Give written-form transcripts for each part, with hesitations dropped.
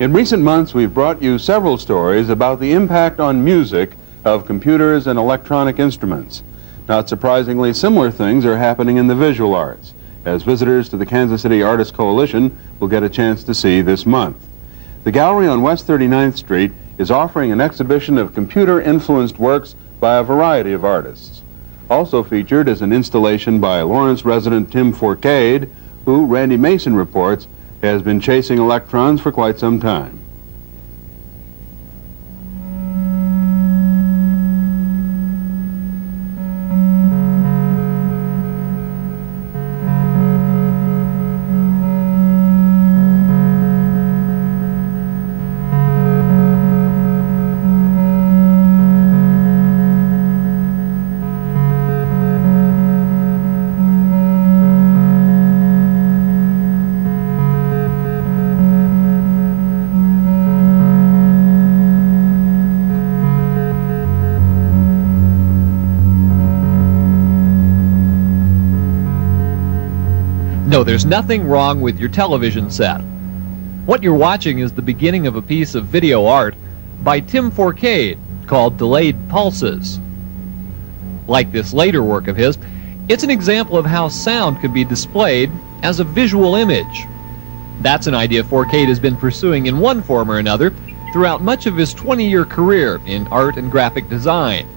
In recent months, we've brought you several stories about the impact on music of computers and electronic instruments. Not surprisingly, similar things are happening in the visual arts, as visitors to the Kansas City Artists Coalition will get a chance to see this month. The gallery on West 39th Street is offering an exhibition of computer-influenced works by a variety of artists. Also featured is an installation by Lawrence resident Tim Forcade, who, Randy Mason reports, has been chasing electrons for quite some time. No, there's nothing wrong with your television set. What you're watching is the beginning of a piece of video art by Tim Forcade called Delayed Pulses. Like this later work of his, it's an example of how sound could be displayed as a visual image. That's an idea Forcade has been pursuing in one form or another throughout much of his 20-year career in art and graphic design.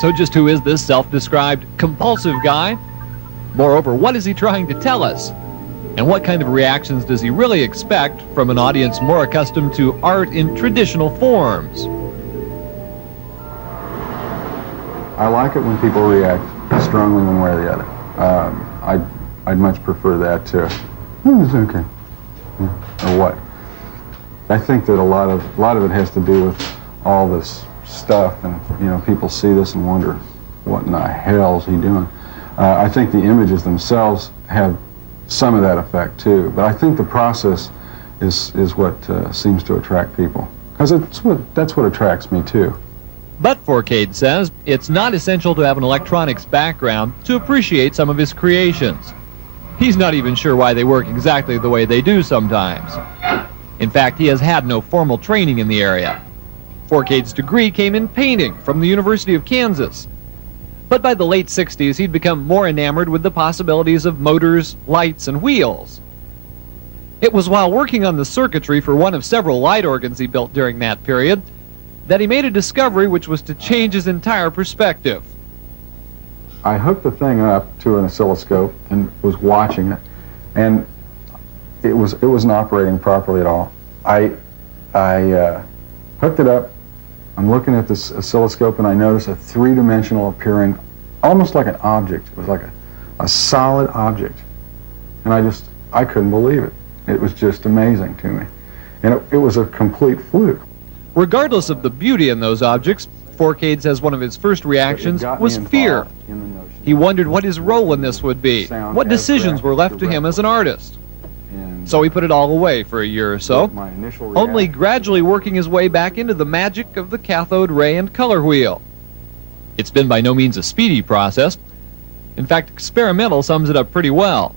So just who is this self-described compulsive guy? Moreover, what is he trying to tell us? And what kind of reactions does he really expect from an audience more accustomed to art in traditional forms? I like it when people react strongly one way or the other. I'd much prefer that to, it's okay, or what. I think that a lot of it has to do with all this stuff, and people see this and wonder, what in the hell's he doing? I think the images themselves have some of that effect too, but I think the process is what seems to attract people, because that's what attracts me too. But Forcade says it's not essential to have an electronics background to appreciate some of his creations. He's not even sure why they work exactly the way they do sometimes. In fact, he has had no formal training in the area. Forcade's degree came in painting from the University of Kansas. But by the late 60s, he'd become more enamored with the possibilities of motors, lights, and wheels. It was while working on the circuitry for one of several light organs he built during that period that he made a discovery which was to change his entire perspective. I hooked the thing up to an oscilloscope and was watching it, and it wasn't operating properly at all. I hooked it up. I'm looking at this oscilloscope, and I notice a three-dimensional appearing, almost like an object. It was like a solid object. And I couldn't believe it. It was just amazing to me. And it was a complete fluke. Regardless of the beauty in those objects, Forcade says one of his first reactions was fear. He wondered what his role in this would be, what decisions were left to him as an artist. So he put it all away for a year or so, only gradually working his way back into the magic of the cathode ray and color wheel. It's been by no means a speedy process. In fact, experimental sums it up pretty well,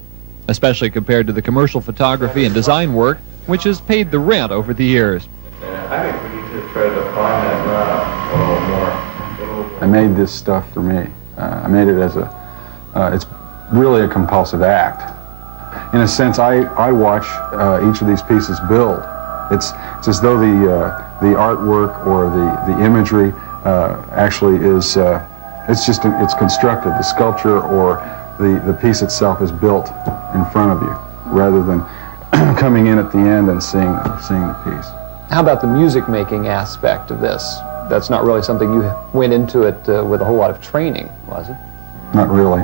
especially compared to the commercial photography and design work, which has paid the rent over the years. I think we need to try to find that a little more. I made this stuff for me. I made it as it's really a compulsive act. In a sense, I watch each of these pieces build. It's as though the artwork or the imagery actually is, it's constructed. The sculpture or the piece itself is built in front of you, rather than coming in at the end and seeing the piece. How about the music-making aspect of this? That's not really something you went into it with a whole lot of training, was it? Not really.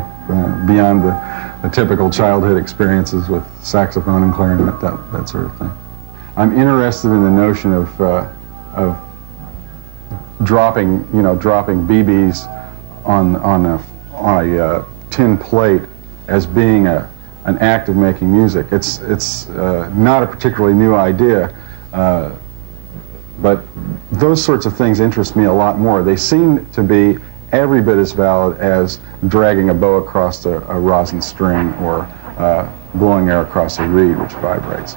Beyond the typical childhood experiences with saxophone and clarinet, that sort of thing. I'm interested in the notion of dropping BBs on a tin plate as being an act of making music. It's not a particularly new idea, but those sorts of things interest me a lot more. They seem to be every bit as valid as dragging a bow across a rosin string or blowing air across a reed which vibrates.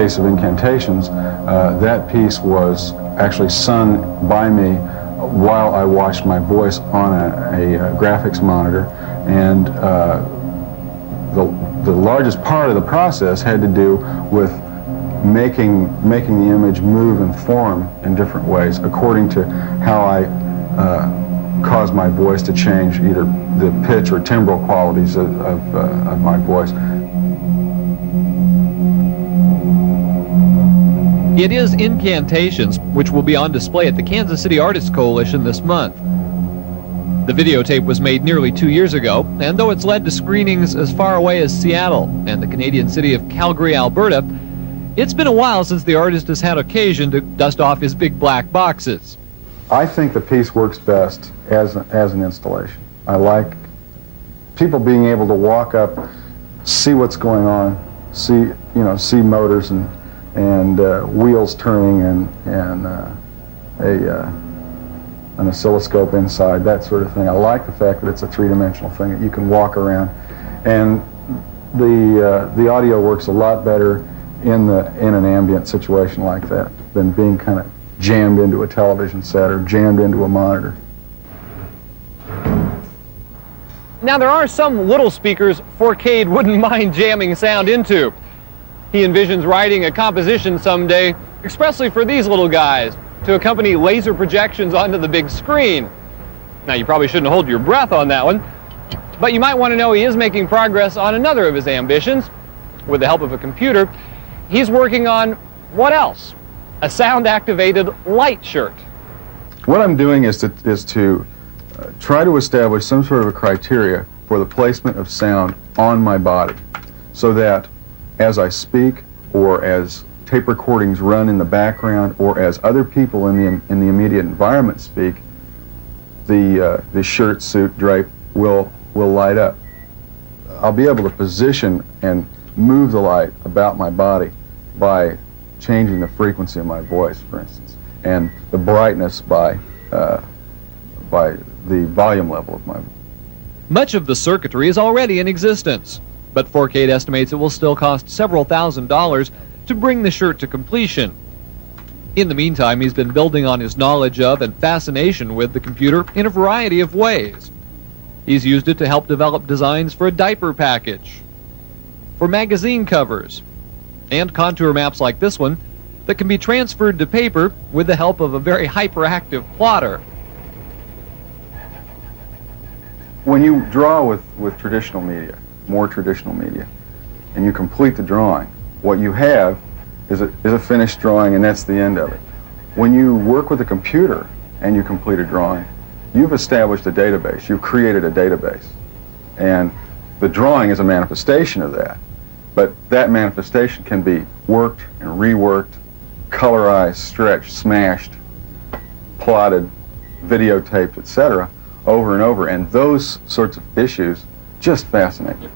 case of Incantations, that piece was actually sung by me while I watched my voice on a graphics monitor, and the largest part of the process had to do with making the image move and form in different ways according to how I caused my voice to change, either the pitch or timbral qualities of my voice. It is Incantations, which will be on display at the Kansas City Artists Coalition this month. The videotape was made nearly 2 years ago, and though it's led to screenings as far away as Seattle and the Canadian city of Calgary, Alberta, it's been a while since the artist has had occasion to dust off his big black boxes. I think the piece works best as an installation. I like people being able to walk up, see what's going on, see motors and wheels turning and an oscilloscope inside, that sort of thing. I like the fact that it's a three-dimensional thing that you can walk around, and the audio works a lot better in an ambient situation like that than being kind of jammed into a television set or jammed into a monitor. Now, there are some little speakers Forcade wouldn't mind jamming sound into. He envisions writing a composition someday expressly for these little guys to accompany laser projections onto the big screen. Now, you probably shouldn't hold your breath on that one, but you might want to know he is making progress on another of his ambitions. With the help of a computer, he's working on what else? A sound-activated light shirt. What I'm doing is to try to establish some sort of a criteria for the placement of sound on my body, so that as I speak, or as tape recordings run in the background, or as other people in the immediate environment speak, the shirt, suit, drape will light up. I'll be able to position and move the light about my body by changing the frequency of my voice, for instance, and the brightness by the volume level of my voice. Much of the circuitry is already in existence, but Forcade estimates it will still cost several $1,000s to bring the shirt to completion. In the meantime, he's been building on his knowledge of and fascination with the computer in a variety of ways. He's used it to help develop designs for a diaper package, for magazine covers, and contour maps like this one that can be transferred to paper with the help of a very hyperactive plotter. When you draw with traditional media, more traditional media, and you complete the drawing, what you have is a finished drawing, and that's the end of it. When you work with a computer and you complete a drawing, you've established a database. You've created a database. And the drawing is a manifestation of that. But that manifestation can be worked and reworked, colorized, stretched, smashed, plotted, videotaped, etc., over and over. And those sorts of issues just fascinate me.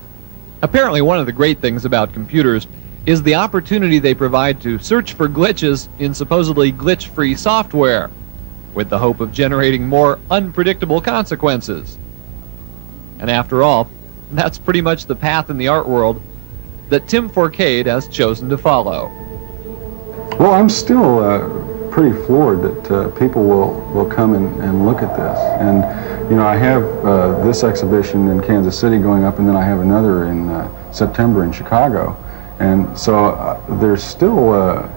Apparently, one of the great things about computers is the opportunity they provide to search for glitches in supposedly glitch-free software, with the hope of generating more unpredictable consequences. And after all, that's pretty much the path in the art world that Tim Forcade has chosen to follow. Well, I'm still pretty floored that people will come and look at this. And, you know, I have this exhibition in Kansas City going up, and then I have another in September in Chicago. And so there's still,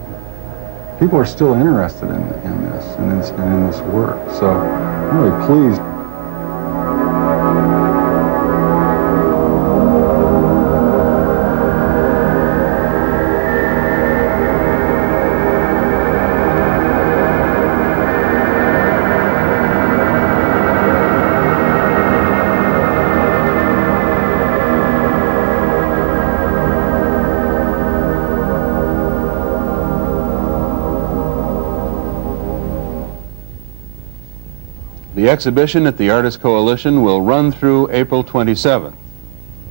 people are still interested in this and in this work. So I'm really pleased. The exhibition at the Artists Coalition will run through April 27th.